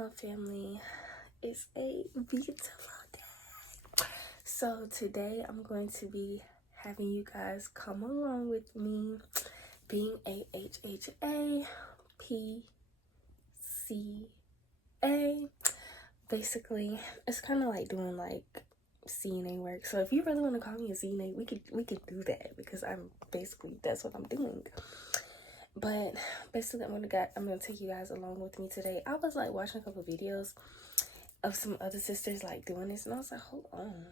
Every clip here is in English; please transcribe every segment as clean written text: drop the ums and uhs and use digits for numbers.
on, family? It's a beautiful day. So today I'm going to be having you guys come along with me being a HHA, PCA. Basically, it's kind of like doing like CNA work. So if you really want to call me a CNA, we could do that, because that's what I'm doing. But basically, I'm gonna take you guys along with me today. I was like watching a couple videos of some other sisters like doing this, and I was like, hold on,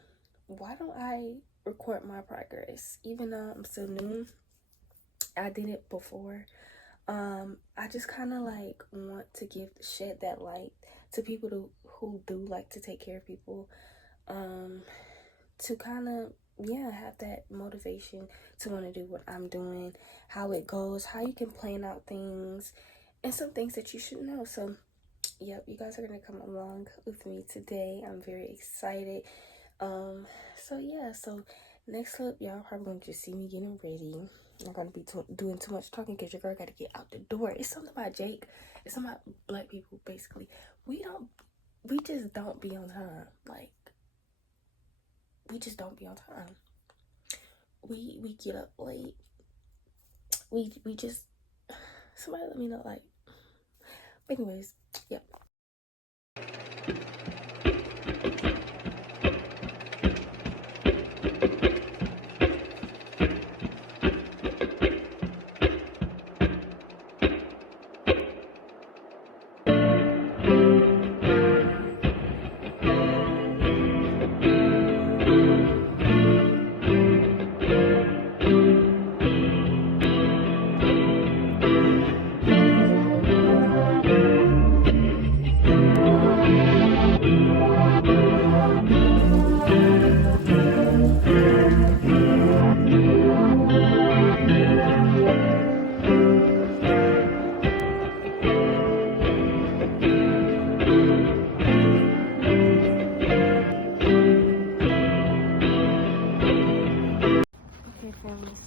why don't I record my progress? Even though I'm still new, I did it before. I just kind of like want to shed that light to people who do like to take care of people, to kind of have that motivation to want to do what I'm doing, how it goes, how you can plan out things, and some things that you should know. So yep, you guys are gonna come along with me today. I'm very excited. So next clip, y'all probably gonna just see me getting ready. I'm not gonna be doing too much talking, because your girl gotta get out the door. It's something about Jake, it's something about black people. Basically, we just don't be on time. Like, we just don't be on time. We get up late. We just, somebody let me know, like, but anyways, yep.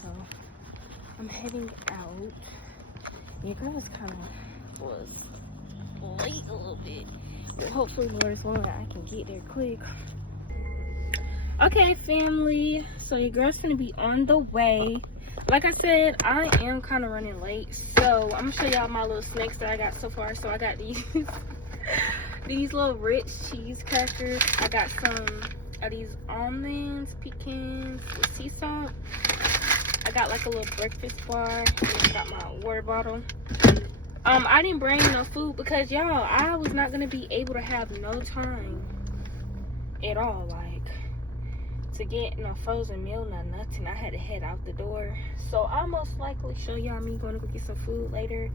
So I'm heading out. Your girl was late a little bit, but hopefully Lord's willing I can get there quick. Okay, family, so your girl's gonna be on the way. Like I said, I am kind of running late, so I'm gonna show y'all my little snacks that I got so far. So I got these these little rich cheese crackers. I got some of these almonds, pecans with sea salt. I got like a little breakfast bar, and I got my water bottle. I didn't bring no food because, y'all, I was not gonna be able to have no time at all, like, to get no frozen meal, nothing. I had to head out the door. So I'll most likely show y'all me going to go get some food later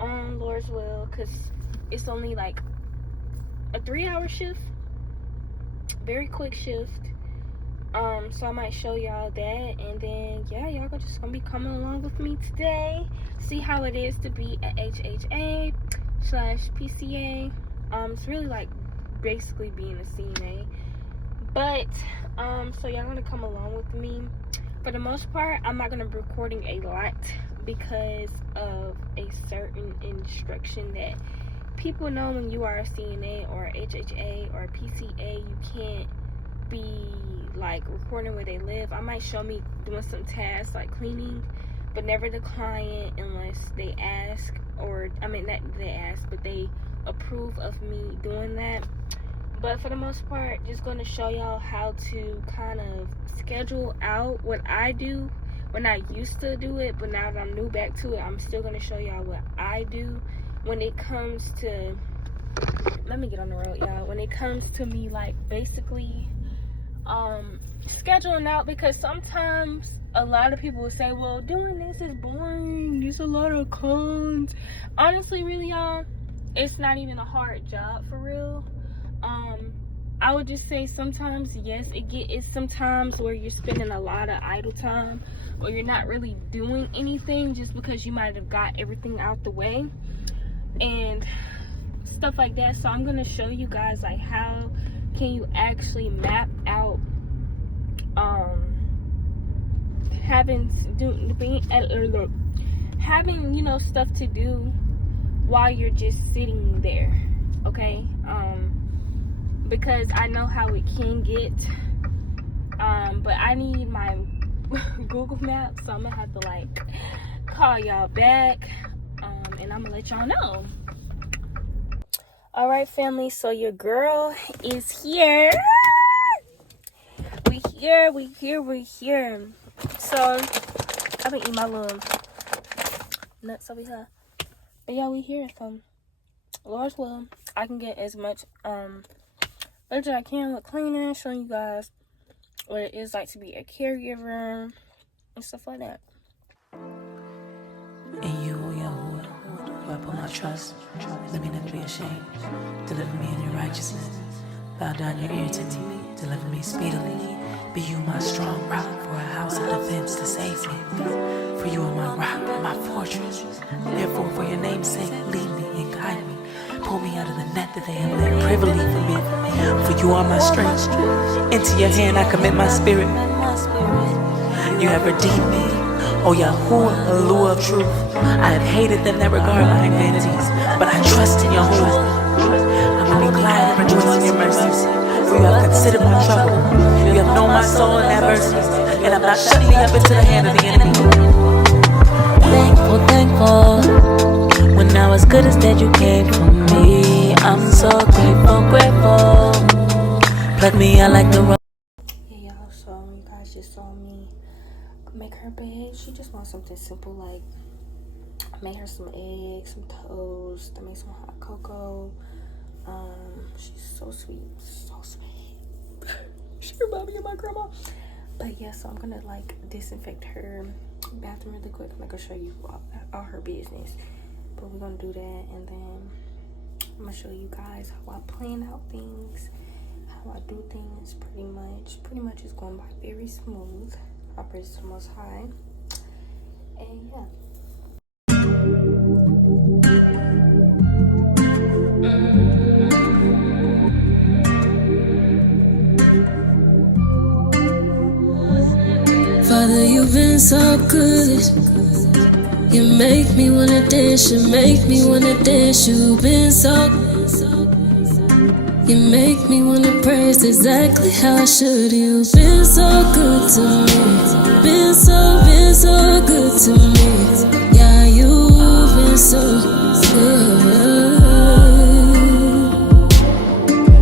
on Lord's will, because it's only like a 3-hour shift, very quick shift. So I might show y'all that, and then y'all just gonna be coming along with me today, see how it is to be a HHA / PCA. It's really like basically being a CNA, but so y'all gonna come along with me. For the most part, I'm not gonna be recording a lot because of a certain instruction that people know. When you are a CNA or HHA or PCA, you can't be like recording where they live. I might show me doing some tasks like cleaning, but never the client unless they ask, or I mean not they ask, but they approve of me doing that. But for the most part, just going to show y'all how to kind of schedule out what I do when I used to do it, but now that I'm new back to it, I'm still going to show y'all what I do when it comes to, let me get on the road, y'all, when it comes to me like basically scheduling out. Because sometimes a lot of people will say, well, doing this is boring, there's a lot of cons. Honestly, really, y'all, it's not even a hard job for real. I would just say sometimes, yes, it's sometimes where you're spending a lot of idle time, or you're not really doing anything just because you might have got everything out the way and stuff like that. So I'm going to show you guys like how can you actually map out having you know stuff to do while you're just sitting there. okay? Because I know how it can get. But I need my Google Maps, so I'm gonna have to like call y'all back, and I'm gonna let y'all know. All right, family, so your girl is here. We here. So I've been eating my little nuts over here, but yeah, we here. So Lord's will, I can get as much as I can with cleaning, showing you guys what it is like to be a caregiver and stuff like that. In you, O Yahuwah, who I put my trust, let me never be ashamed. Deliver me in your righteousness. Bow down your ear to me, deliver me speedily. Be you my strong rock for a house of defense to save me. For you are my rock and my fortress. Therefore, for your name's sake, lead me and guide me. Pull me out of the net that they have laid privily for me. For you are my strength. Into your hand I commit my spirit. You have redeemed me, O Yahuwah, a lure of truth. I have hated them that regard my vanities, but I trust in Yahuwah. I will be glad and rejoice in your mercies, for you have considered my trouble. You have known my soul in adversity, and have not shut me up into the hand of the enemy. Thankful, thankful. When I was good as dead, you came for me. I'm so grateful. Plug me out like the road. Yeah, y'all, so you guys just saw me make her bed. She just wants something simple, like make her some eggs, some toast, I make some hot cocoa. She's so sweet. She remind me of my grandma. But yeah, so I'm gonna like disinfect her bathroom really quick. I'm not gonna show you all her business, but we're gonna do that, and then I'm gonna show you guys how I plan out things, how I do things. Pretty much is going by very smooth. I praise the Most High, and yeah. Father, you've been so good. You make me wanna dance, you make me wanna dance. You've been so. You make me wanna praise exactly how I should. You've been so good to me. Been so good to me. Yeah, you've been so good.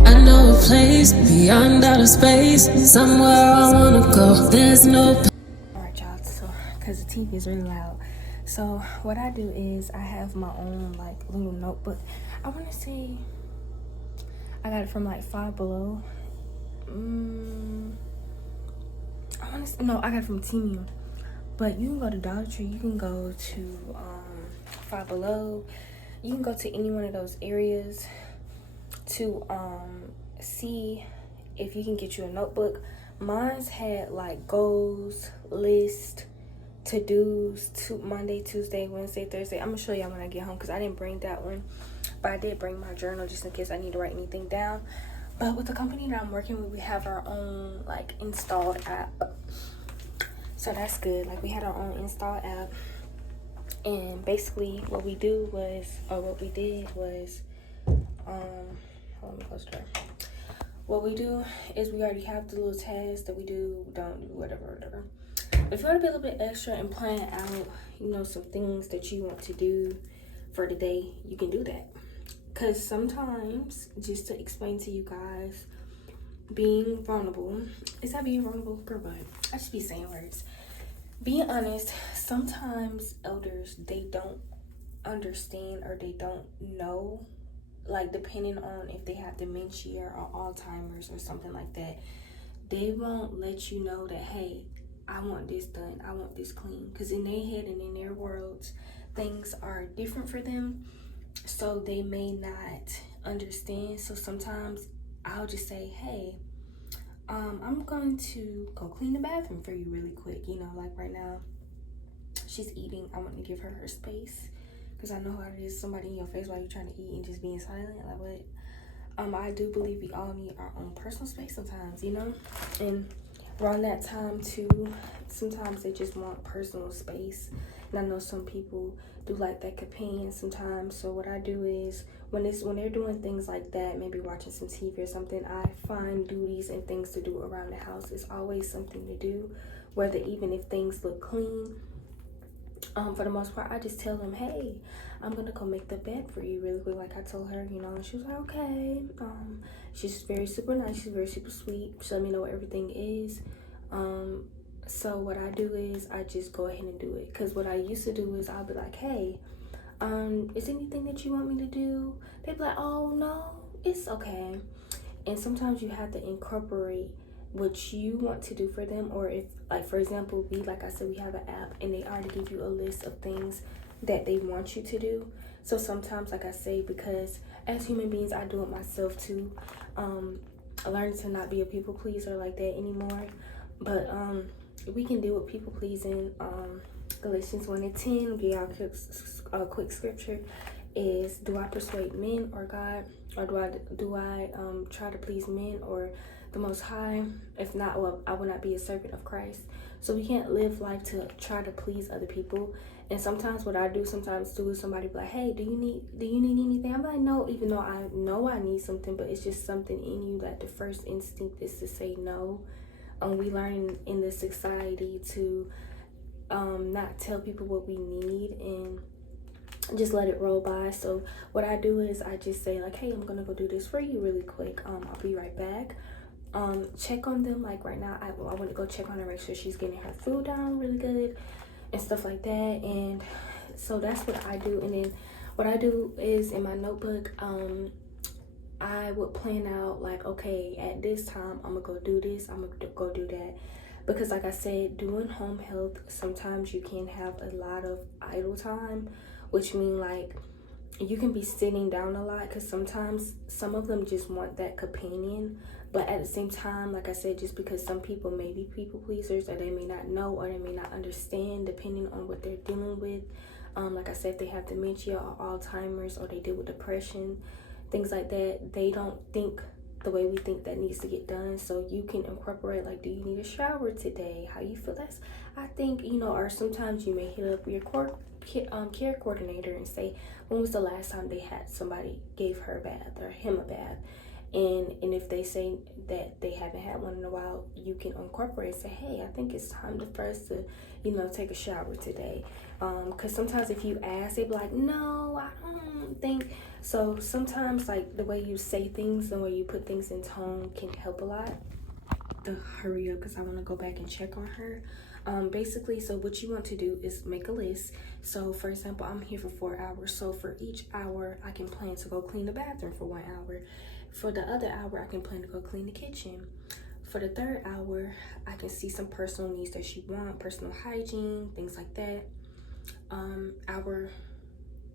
I know a place beyond outer space, somewhere I wanna go. There's no. Alright, y'all, so because the TV is really loud, so what I do is I have my own like little notebook. I want to say I got it from like Five Below. I got it from Temu, but you can go to Dollar Tree, you can go to Five Below, you can go to any one of those areas to see if you can get you a notebook. Mine's had like goals, list, to-dos, Monday, Tuesday, Wednesday, Thursday. I'm gonna show y'all when I get home because I didn't bring that one, but I did bring my journal just in case I need to write anything down. But with the company that I'm working with, we have our own like installed app, so that's good. Like we had our own installed app, and basically what we did was hold on, close the door. What we do is we already have the little tasks that we do, don't do, whatever. If you want to be a little bit extra and plan out, some things that you want to do for the day, you can do that. Because sometimes, just to explain to you guys, being vulnerable, is that being vulnerable? Girl, but I just be saying words. Being honest, sometimes elders, they don't understand or they don't know, like depending on if they have dementia or Alzheimer's or something like that, they won't let you know that, hey, I want this done, I want this clean, because in their head and in their worlds, things are different for them, so they may not understand. So sometimes I'll just say, hey, I'm going to go clean the bathroom for you really quick. Like right now, she's eating. I want to give her space because I know how it is, somebody in your face while you're trying to eat and just being silent. Like what? I do believe we all need our own personal space sometimes, and around that time too, sometimes they just want personal space. And I know some people do like that companion sometimes. So what I do is when they're doing things like that, maybe watching some TV or something, I find duties and things to do around the house. It's always something to do, whether even if things look clean. For the most part, I just tell them, hey, I'm gonna go make the bed for you really quick, like I told her, you know, and she was like, okay. She's very super nice, she's very super sweet. She let me know what everything is. So what I do is I just go ahead and do it, because what I used to do is I'll be like, hey, is anything that you want me to do? They'd be like, oh no, it's okay. And sometimes you have to incorporate what you want to do for them, or if, like, for example, like I said, we have an app and they already give you a list of things that they want you to do. So sometimes, like I say, because as human beings, I do it myself too. I learned to not be a people pleaser like that anymore. But we can deal with people pleasing. Galatians 1:10, give y'all a quick scripture, is, do I persuade men or God, or do I try to please men or the Most High? If not, well, I will not be a servant of Christ. So we can't live life to try to please other people. And sometimes what I do sometimes too is somebody be like, hey, do you need anything? I'm like, no, even though I know I need something, but it's just something in you that the first instinct is to say no. We learn in this society to not tell people what we need and just let it roll by. So what I do is I just say like, hey, I'm gonna go do this for you really quick. I'll be right back. Check on them. Like right now, I want to go check on her, make sure she's getting her food down really good and stuff like that. And so that's what I do. And then what I do is in my notebook, I would plan out like, okay, at this time I'm gonna go do this, I'm gonna go do that. Because like I said, doing home health, sometimes you can have a lot of idle time, which means like you can be sitting down a lot, because sometimes some of them just want that companion. But at the same time, like I said, just because some people may be people pleasers, or they may not know, or they may not understand, depending on what they're dealing with. Like I said, if they have dementia or Alzheimer's, or they deal with depression, things like that, they don't think the way we think that needs to get done. So you can incorporate like, do you need a shower today? How you feel? That's, I think, you know, or sometimes you may hit up your care coordinator and say, when was the last time they had somebody gave her a bath or him a bath? And if they say that they haven't had one in a while, you can incorporate and say, hey, I think it's time for us to, you know, take a shower today. Because sometimes if you ask, they'd be like, no, I don't think. So sometimes like the way you say things, the way you put things in tone can help a lot. To hurry up because I want to go back and check on her. Basically, so what you want to do is make a list. So for example, I'm here for 4 hours. So for each hour, I can plan to go clean the bathroom for 1 hour. For the other hour, I can plan to go clean the kitchen. For the third hour, I can see some personal needs that she wants, personal hygiene, things like that.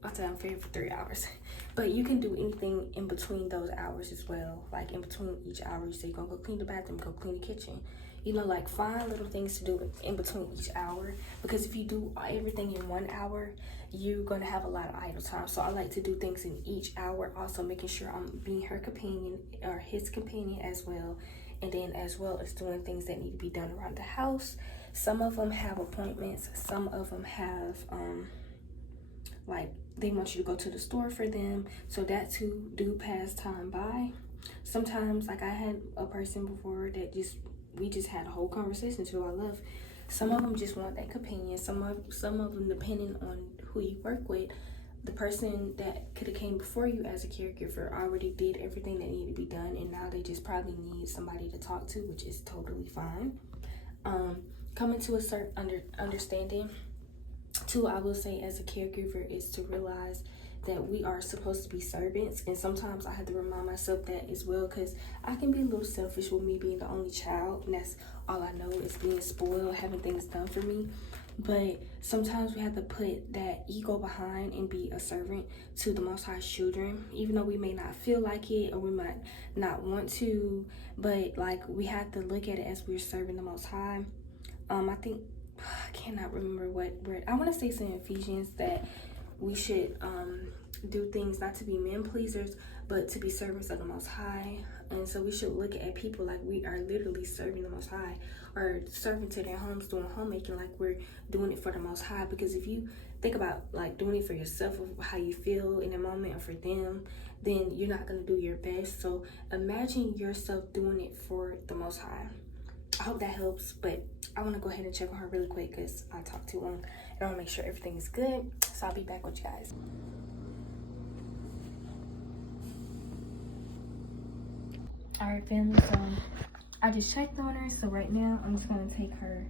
I'll say I'm free for 3 hours. But you can do anything in between those hours as well. Like in between each hour, you say you're gonna go clean the bathroom, go clean the kitchen. You know, like find little things to do in between each hour. Because if you do everything in 1 hour, you're gonna have a lot of idle time. So I like to do things in each hour, also making sure I'm being her companion or his companion as well. And then as well as doing things that need to be done around the house. Some of them have appointments, some of them have like they want you to go to the store for them, so that too do pass time by. Sometimes, like I had a person before that we just had a whole conversation till I left. Some of them just want that companion. Some of them, depending on who you work with, the person that could have came before you as a caregiver already did everything that needed to be done, and now they just probably need somebody to talk to, which is totally fine. Coming to a certain understanding too, I will say, as a caregiver, is to realize that we are supposed to be servants. And sometimes I have to remind myself that as well, because I can be a little selfish with me being the only child, and that's all I know is being spoiled, having things done for me. But sometimes we have to put that ego behind and be a servant to the Most High's children, even though we may not feel like it or we might not want to. But like, we have to look at it as we're serving the Most High. I think, I cannot remember what word. I want to say it's in Ephesians that we should do things not to be men pleasers, but to be servants of the Most High. And so we should look at people like we are literally serving the Most High, or serving to their homes, doing homemaking like we're doing it for the Most High. Because if you think about like doing it for yourself, or how you feel in a moment, or for them, then you're not going to do your best. So imagine yourself doing it for the Most High. I hope that helps, but I want to go ahead and check on her really quick because I talked too long. I want to make sure everything is good. So I'll be back with you guys. Alright, family, so I just checked on her. So right now I'm just going to take her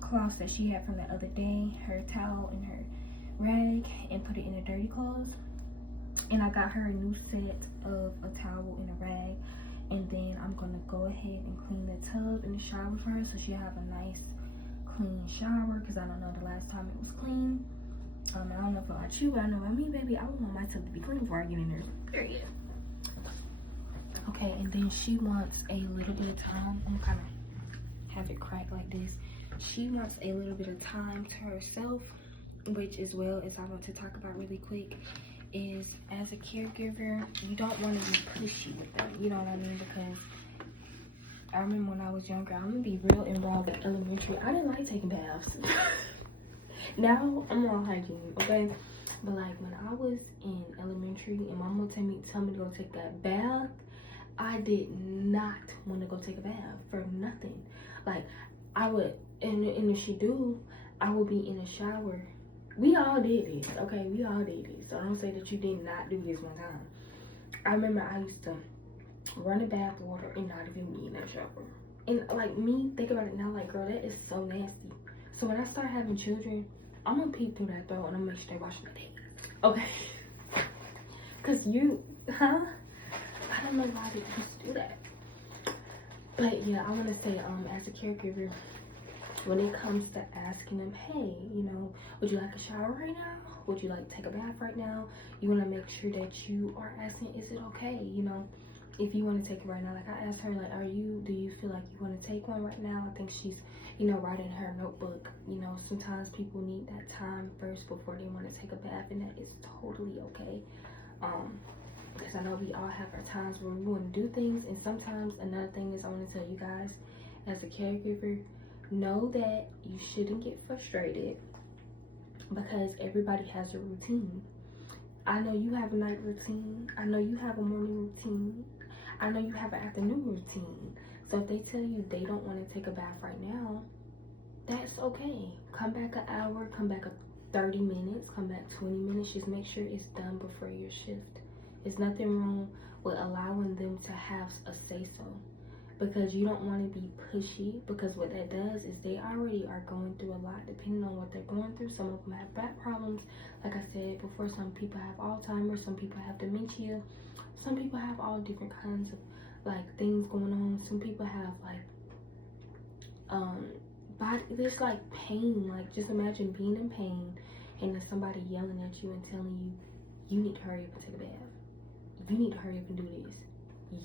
cloths that she had from the other day, her towel and her rag, and put it in the dirty clothes. And I got her a new set of a towel and a rag. And then I'm gonna go ahead and clean the tub in the shower for her, so she'll have a nice clean shower, because I don't know the last time it was clean. I don't know about you, but I know I mean, baby, I want my tub to be clean before I get in there. Period. Okay, and then she wants a little bit of time. I'm gonna kind of have it cracked like this. She wants a little bit of time to herself, which as well as I want to talk about really quick is, as a caregiver, you don't want to be pushy with them, you know what I mean? Because I remember when I was younger, I'm gonna be real and raw with elementary, I didn't like taking baths. Now I'm all hygiene, okay? But like when I was in elementary and my mom would tell me to go take that bath, I did not want to go take a bath for nothing. Like I would, and if she do, I would be in the shower. We all did this, okay? We all did this. So don't say that you did not do this one time. I remember I used to run the bath water and not even be in that shower. And like me, think about it now, like, girl, that is so nasty. So when I start having children, I'm gonna peep through that throat and I'm gonna make sure they wash my dick. Okay? Cause I don't know why they used to do that. But yeah, I wanna say, as a caregiver, when it comes to asking them, hey, you know, would you like a shower right now? Would you like to take a bath right now? You want to make sure that you are asking, is it okay? You know, if you want to take it right now. Like I asked her, like, do you feel like you want to take one right now? I think she's, you know, writing her notebook. You know, sometimes people need that time first before they want to take a bath, and that is totally okay. Because I know we all have our times where we want to do things, and sometimes another thing is I want to tell you guys, as a caregiver, know that you shouldn't get frustrated because everybody has a routine. I know you have a night routine. I know you have a morning routine. I know you have an afternoon routine. So if they tell you they don't want to take a bath right now, that's okay. Come back an hour, come back 30 minutes, come back 20 minutes. Just make sure it's done before your shift. There's nothing wrong with allowing them to have a say-so. Because you don't want to be pushy, because what that does is they already are going through a lot depending on what they're going through. Some of them have back problems, like I said before. Some people have Alzheimer's, some people have dementia, some people have all different kinds of like things going on. Some people have like body, there's like pain. Like just imagine being in pain and then somebody yelling at you and telling you, you need to hurry up and take a bath, you need to hurry up and do this,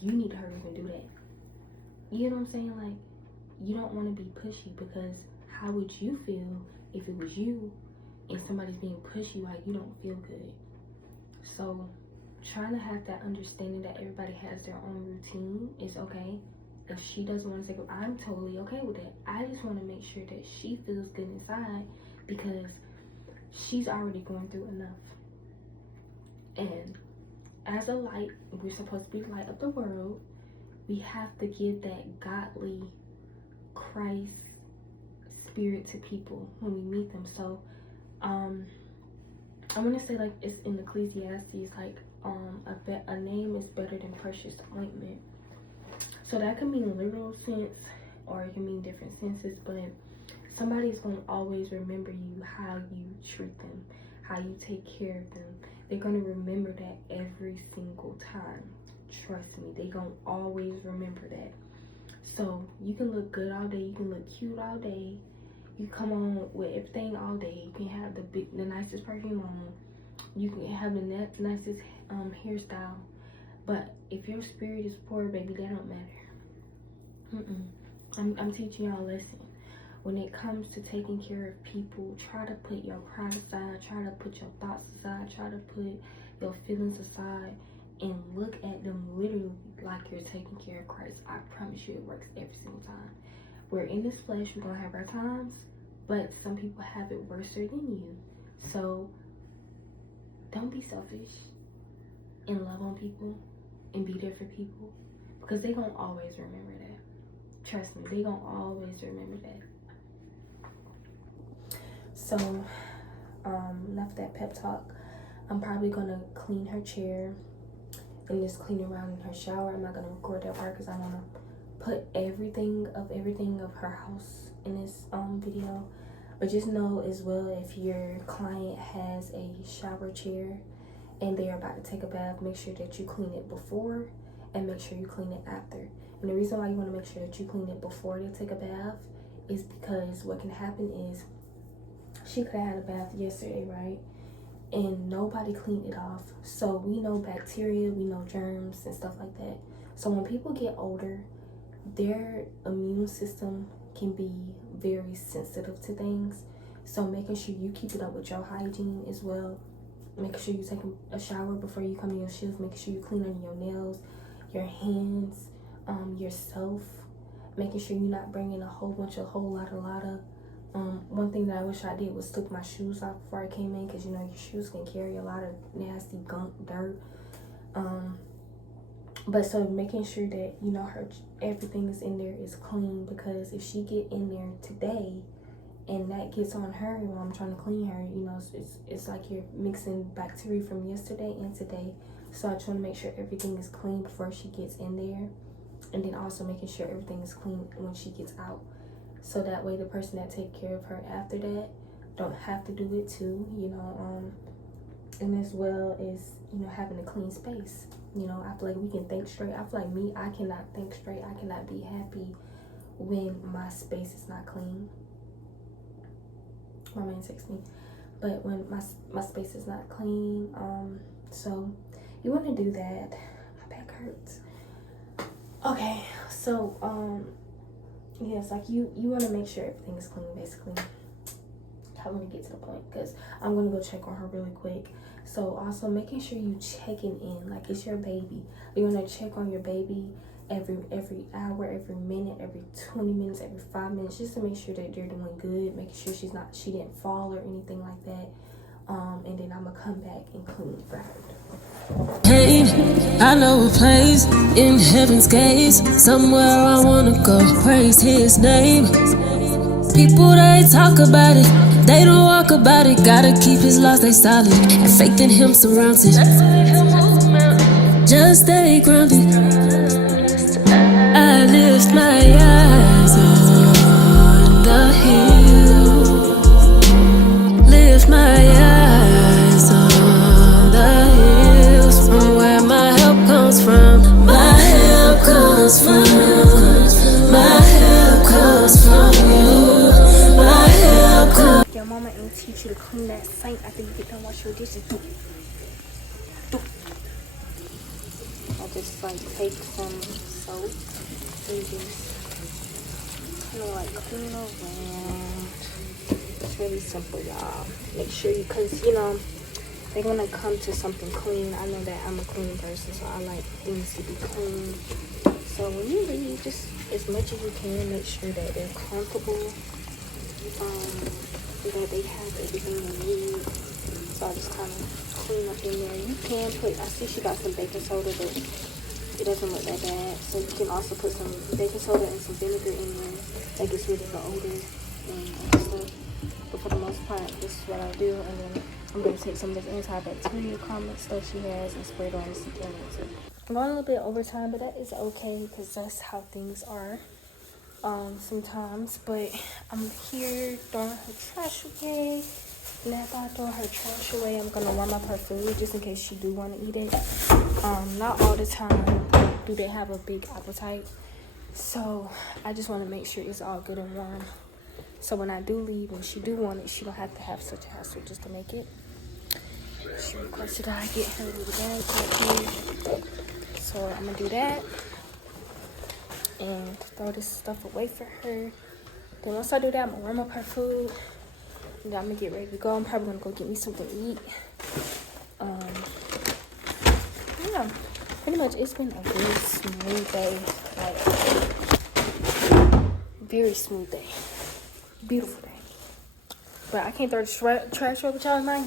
you need to hurry up and do that. You know what I'm saying? Like, you don't want to be pushy, because how would you feel if it was you and somebody's being pushy while you don't feel good? So trying to have that understanding that everybody has their own routine is okay. If she doesn't want to take it, I'm totally okay with that. I just want to make sure that she feels good inside, because she's already going through enough. And as a light, we're supposed to be the light of the world. We have to give that godly Christ spirit to people when we meet them. So I'm gonna say, like it's in Ecclesiastes, like a name is better than precious ointment. So that can mean literal sense, or it can mean different senses, but somebody's gonna always remember you, how you treat them, how you take care of them. They're gonna remember that every single time. Trust me, they gonna always remember that. So you can look good all day, you can look cute all day, you come on with everything all day, you can have the nicest perfume on, you can have the nicest hairstyle, but if your spirit is poor, baby, that don't matter. I'm teaching y'all a lesson. When it comes to taking care of people, try to put your pride aside, try to put your thoughts aside, try to put your feelings aside, and look at them literally like you're taking care of Christ. I promise you it works every single time. We're in this flesh, we're gonna have our times, but some people have it worse than you. So don't be selfish. and love on people and be there for people, because they gonna always remember that. Trust me, they gonna always remember that. So enough that pep talk. I'm probably gonna clean her chair and just clean around in her shower. I'm not gonna record that part because I want to put everything of her house in this video. But just know as well, if your client has a shower chair and they're about to take a bath, make sure that you clean it before and make sure you clean it after. And the reason why you want to make sure that you clean it before they take a bath is because what can happen is she could have had a bath yesterday, right? And nobody cleaned it off. So we know bacteria, we know germs and stuff like that. So when people get older, their immune system can be very sensitive to things. So making sure you keep it up with your hygiene as well. Making sure you take a shower before you come to your shift. Making sure you clean under your nails, your hands, yourself. Making sure you're not bringing a whole lot of one thing that I wish I did was took my shoes off before I came in, because you know your shoes can carry a lot of nasty gunk, dirt. But so making sure that you know everything is in there is clean, because if she get in there today and that gets on her while I'm trying to clean her, you know, it's like you're mixing bacteria from yesterday and today. So I try to make sure everything is clean before she gets in there, and then also making sure everything is clean when she gets out. So that way the person that take care of her after that don't have to do it too, you know, and as well as, you know, having a clean space. You know, I feel like we can think straight. I feel like me, I cannot think straight. I cannot be happy when my space is not clean. My man texts me. But when my space is not clean, so you want to do that. My back hurts. Okay, so, yes, like you want to make sure everything is clean, basically. I want to get to the point because I'm going to go check on her really quick. So also making sure you checking in, like it's your baby. You want to check on your baby every hour, every minute, every 20 minutes, every 5 minutes, just to make sure that they're doing good, making sure she didn't fall or anything like that. And then I'm going to come back and clean for her. Hey, I know a place in heaven's gates, somewhere I wanna go, praise his name. People, they talk about it, they don't walk about it. Gotta keep his laws, they solid, and faith in him surrounds it. Just stay grounded. I lift my eyes on the hill. Lift my eyes on the hills, from where my help comes from. My help comes from. My help comes from you. My help comes. Your mama ain't teach you to clean that sink after you get done wash your dishes. Do. I just like take some soap and just kind of like clean around. It's really simple, y'all. Make sure you, cause you know they're gonna come to something clean. I know that I'm a clean person, so I like things to be clean. So when you leave, just as much as you can, make sure that they're comfortable, that they have everything they need. So I just kind of clean up in there. You can put, I see she got some baking soda, but it doesn't look that bad. So you can also put some baking soda and some vinegar in there. That gets rid of the odor and stuff. But for the most part, this is what I do. And then I'm going to take some of this antibacterial comment stuff she has and spray it on some cleanser. I'm going a little bit over time, but that is okay because that's how things are sometimes. But I'm here throwing her trash away. And after I throw her trash away, I'm going to warm up her food just in case she do want to eat it. Not all the time do they have a big appetite. So I just want to make sure it's all good and warm. So when I do leave and she do want it, she don't have to have such a hassle just to make it. She requested that I get her the bag right here. So I'm going to do that and throw this stuff away for her. Then once I do that, I'm going to warm up her food. And then I'm going to get ready to go. I'm probably going to go get me something to eat. Yeah, pretty much it's been a very smooth day. Like, very smooth day. Beautiful day. But I can't throw the trash over, y'all tonight.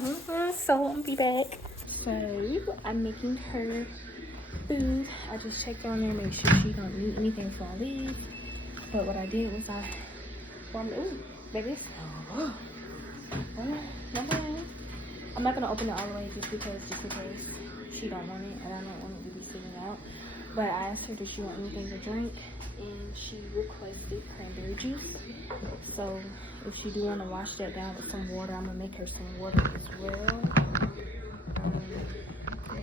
So I'm going to be back. So I'm making her food. I just checked on her, make sure she don't need anything before I leave. But what I did was I warmed it. Ooh, baby. Oh, no way. I'm not gonna open it all the way just because she don't want it and I don't want it to be sitting out. But I asked her, does she want anything to drink? And she requested cranberry juice. So if she do want to wash that down with some water, I'm gonna make her some water as well.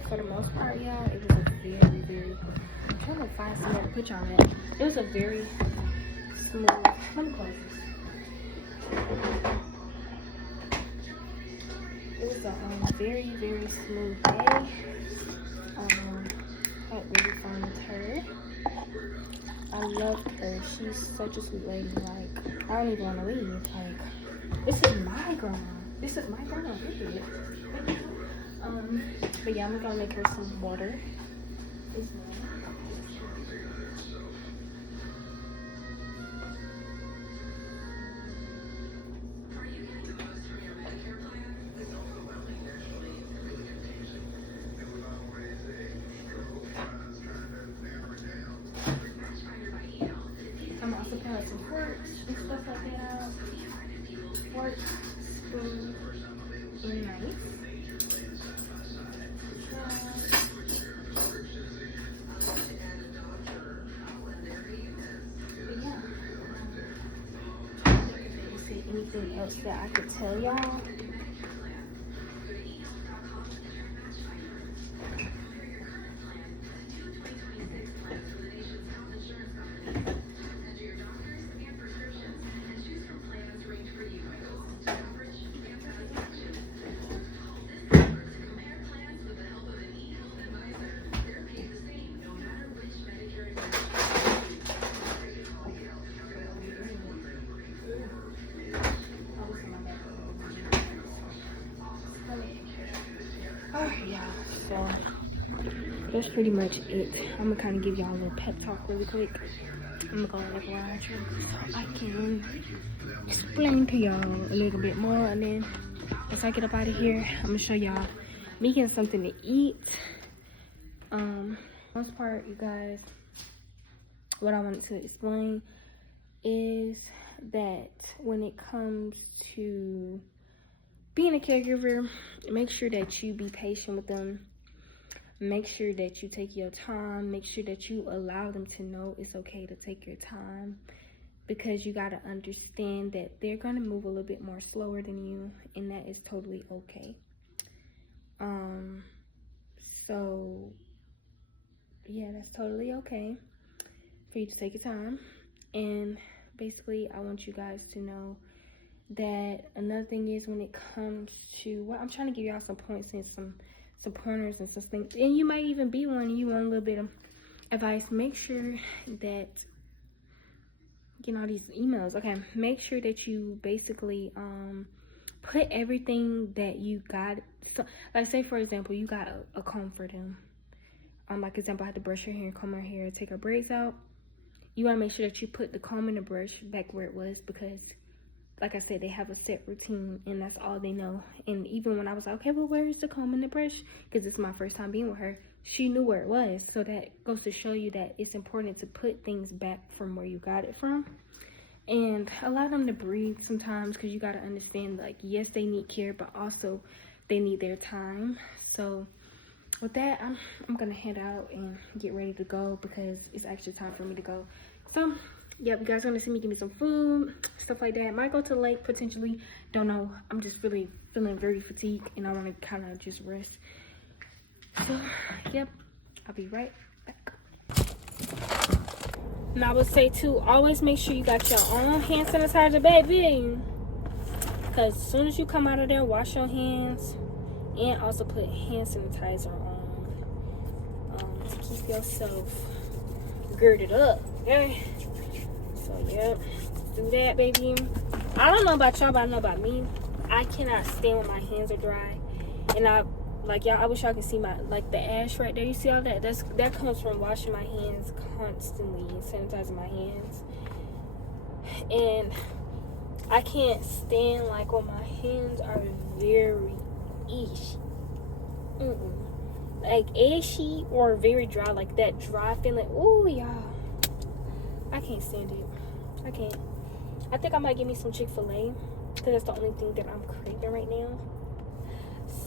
For the most part, yeah, it was a very, very, I'm trying to find somewhere to put you on it. It was a very smooth, let me close this. It was a very, very smooth day. Had really fun with her. I loved her. She's such a sweet lady. Like, I don't even want to leave. Like, this is my grandma. This is my grandma. But yeah, I'm gonna make her some water as well. I'm also putting like some forks and stuff like that out. Forks, spoon, and knife. Anything else that I could tell y'all? So that's pretty much it. I'm gonna kind of give y'all a little pep talk really quick. I'm gonna go like large so I can explain to y'all a little bit more, and then once I get up out of here, I'm gonna show y'all me getting something to eat. Most part, you guys, what I wanted to explain is that when it comes to being a caregiver, make sure that you be patient with them. Make sure that you take your time. Make sure that you allow them to know it's okay to take your time, because you got to understand that they're going to move a little bit more slower than you, and that is totally okay. So yeah, that's totally okay for you to take your time. And basically, I want you guys to know that another thing is, when it comes to, well, I'm trying to give y'all some points and some pointers and some things, and you might even be one and you want a little bit of advice. Make sure that, getting all these emails, okay, make sure that you basically put everything that you got. So, like, say for example, you got a comb for them. Like example, I had to brush her hair, comb her hair, take her braids out. You want to make sure that you put the comb and the brush back where it was, because like I said, they have a set routine and that's all they know. And even when I was like, okay, well, where is the comb and the brush? Because it's my first time being with her, she knew where it was. So that goes to show you that it's important to put things back from where you got it from. And allow them to breathe sometimes, because you got to understand, like, yes, they need care, but also they need their time. So with that, I'm going to head out and get ready to go, because it's actually time for me to go. So yep, you guys are gonna see me give me some food, stuff like that. Might go to the lake potentially, don't know. I'm just really feeling very fatigued and I want to kind of just rest. So yep, I'll be right back. And I would say too, always make sure you got your own hand sanitizer, baby, because as soon as you come out of there, wash your hands and also put hand sanitizer on to keep yourself girded up. Okay, so yeah, do that, baby. I don't know about y'all, but I know about me. I cannot stand when my hands are dry, and I wish y'all can see my, like, the ash right there. You see all that? That comes from washing my hands constantly and sanitizing my hands. And I can't stand, like, when my hands are very itchy. Like ashy or very dry, like that dry feeling. Ooh, y'all, I can't stand it. I can't. I think I might give me some Chick-fil-A because that's the only thing that I'm craving right now.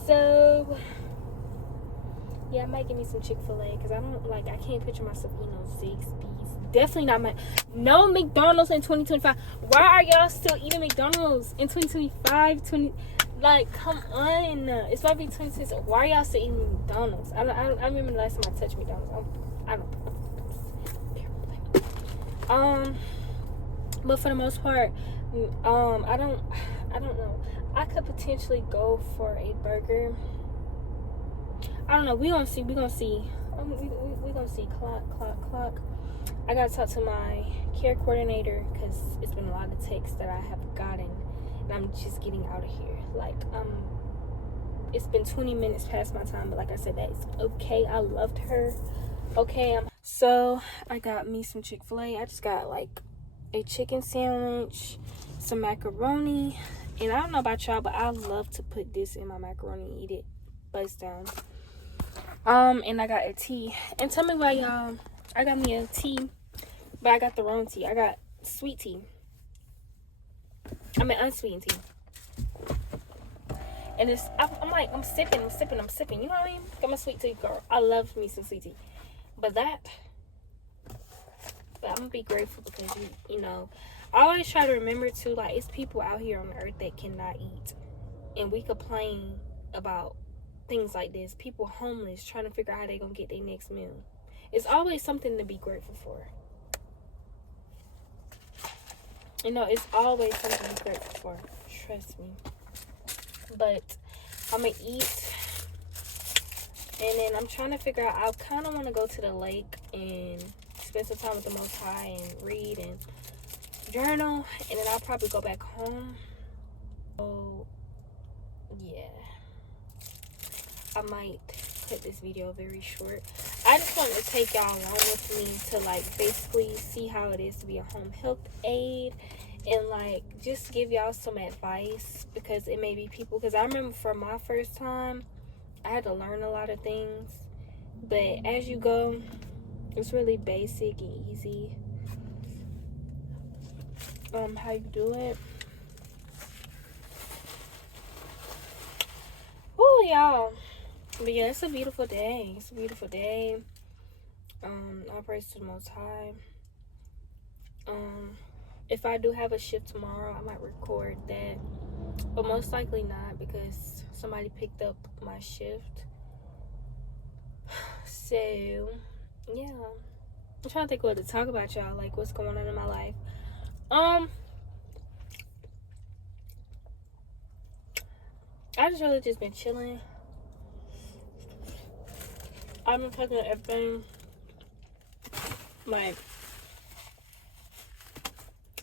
So yeah, I might give me some Chick-fil-A because I can't picture myself eating no Zaxby's. Definitely not no McDonald's in 2025. Why are y'all still eating McDonald's in 2025? Like, come on. It's about to be 2026. Why are y'all still eating McDonald's? I remember the last time I touched McDonald's. I don't. But for the most part, I don't know. I could potentially go for a burger. I don't know. We gonna see. We gonna see. Clock. I gotta talk to my care coordinator because it's been a lot of texts that I have gotten, and I'm just getting out of here. Like, it's been 20 minutes past my time, but like I said, that's okay. I loved her. Okay. So I got me some Chick-fil-A. I just got like a chicken sandwich, some macaroni, and I don't know about y'all, but I love to put this in my macaroni and eat it buzz down. And I got a tea. And tell me why y'all, I got me a tea, but I got the wrong tea. I got sweet tea. I mean unsweetened tea. And it's, I'm like, I'm sipping. You know what I mean? I'm a sweet tea girl. I love me some sweet tea. But I'm gonna be grateful because you know, I always try to remember too, like, it's people out here on the earth that cannot eat, and we complain about things like this. People homeless trying to figure out how they gonna get their next meal. It's always something to be grateful for. You know, it's always something to be grateful for. Trust me. But I'm gonna eat, and then I'm trying to figure out, I kind of want to go to the lake and spend some time with the Most High and read and journal, and then I'll probably go back home. So yeah, I might cut this video very short. I just wanted to take y'all along with me to, like, basically see how it is to be a home health aide, and like just give y'all some advice, because it may be people, because I remember for my first time I had to learn a lot of things, but as you go, it's really basic and easy. How you do it. Oh, y'all. But yeah, it's a beautiful day. It's a beautiful day. All praise to the Most High. If I do have a shift tomorrow, I might record that, but most likely not, because somebody picked up my shift. So yeah, I'm trying to think what to talk about, y'all, like what's going on in my life. I just really just been chilling. I've been taking everything like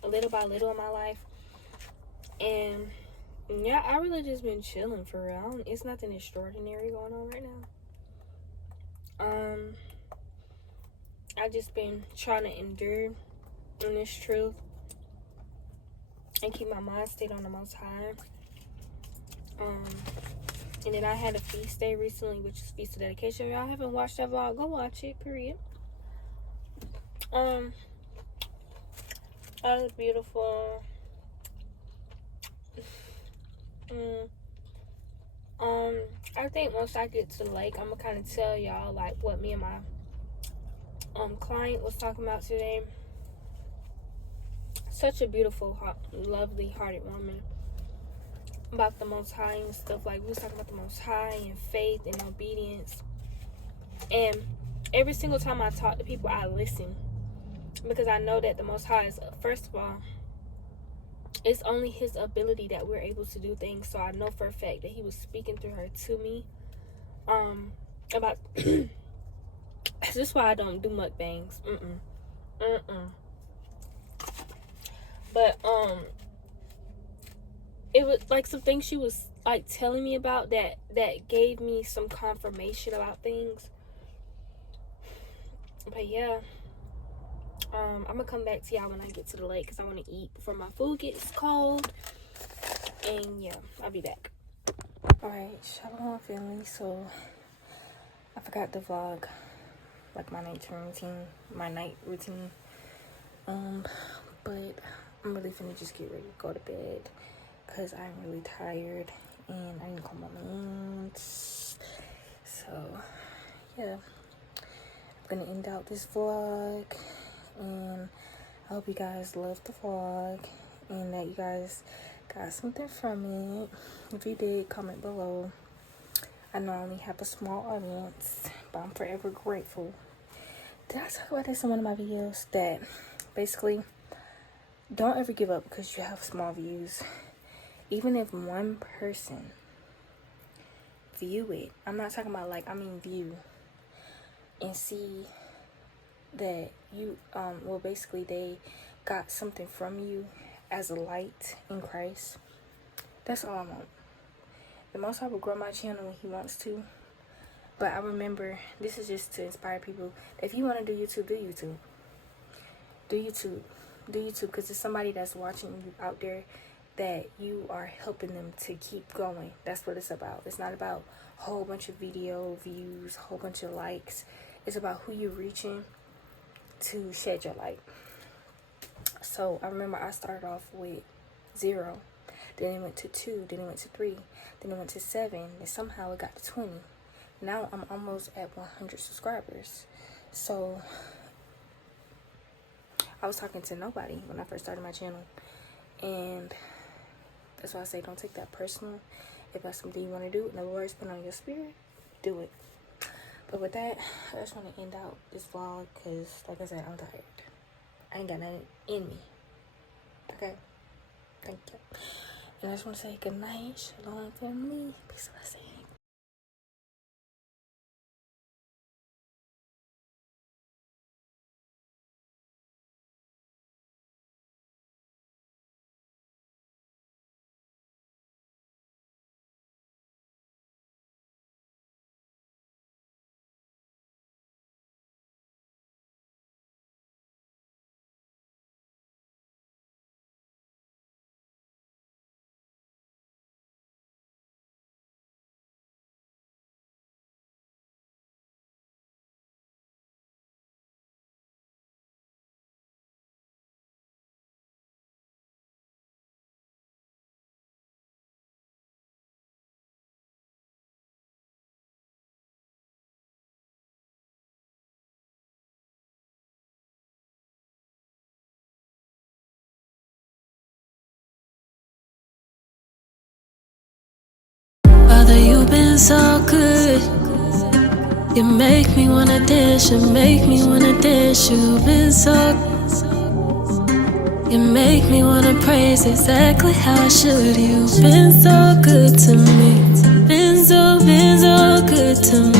little by little in my life, and yeah, I really just been chilling for real. It's nothing extraordinary going on right now. I just been trying to endure in this truth and keep my mind stayed on the Most High. And then I had a feast day recently, which is Feast of Dedication. If y'all haven't watched that vlog, go watch it, period. That was beautiful. I think once I get to the lake, I'm gonna kind of tell y'all like what me and my client was talking about today. Such a beautiful, lovely hearted woman, about the Most High and stuff. Like, we was talking about the Most High and faith and obedience. And every single time I talk to people, I listen, because I know that the Most High is, first of all, it's only his ability that we're able to do things. So I know for a fact that he was speaking through her to me about this is why I don't do mukbangs. But it was like some things she was like telling me about that gave me some confirmation about things. But yeah, I'm gonna come back to y'all when I get to the lake, because I want to eat before my food gets cold. And yeah, I'll be back. Alright, shalom family. So forgot to vlog like my night routine. But I'm really finna just get ready to go to bed because I'm really tired and I need to call my mans. So yeah, I'm gonna end out this vlog, and I hope you guys loved the vlog and that you guys got something from it. If you did, comment below. I know I only have a small audience, but I'm forever grateful. Did I talk about this in one of my videos? That basically, don't ever give up because you have small views. Even if one person view it, I'm not talking about like, I mean view, and see that you, well basically they got something from you as a light in Christ. That's all I want. The Most High will grow my channel when he wants to. But I remember, this is just to inspire people. If you want to do YouTube, do YouTube. Do YouTube. Do YouTube, because there's somebody that's watching you out there that you are helping them to keep going. That's what it's about. It's not about a whole bunch of video views, a whole bunch of likes. It's about who you're reaching to shed your light. So I remember I started off with 0. Then it went to 2. Then it went to 3. Then it went to 7. And somehow it got to 20. Now I'm almost at 100 subscribers. So I was talking to nobody when I first started my channel, and that's why I say don't take that personal. If that's something you want to do and the Lord's put on your spirit, do it. But with that, I just want to end out this vlog because, like I said, I'm tired. I ain't got nothing in me. Okay? Thank you. And I just want to say good night, shalom family, peace and blessings. Father, you've been so good. You make me wanna dance, you make me wanna dance. You've been so, you make me wanna praise exactly how I should. You've been so good to me. Been so good to me.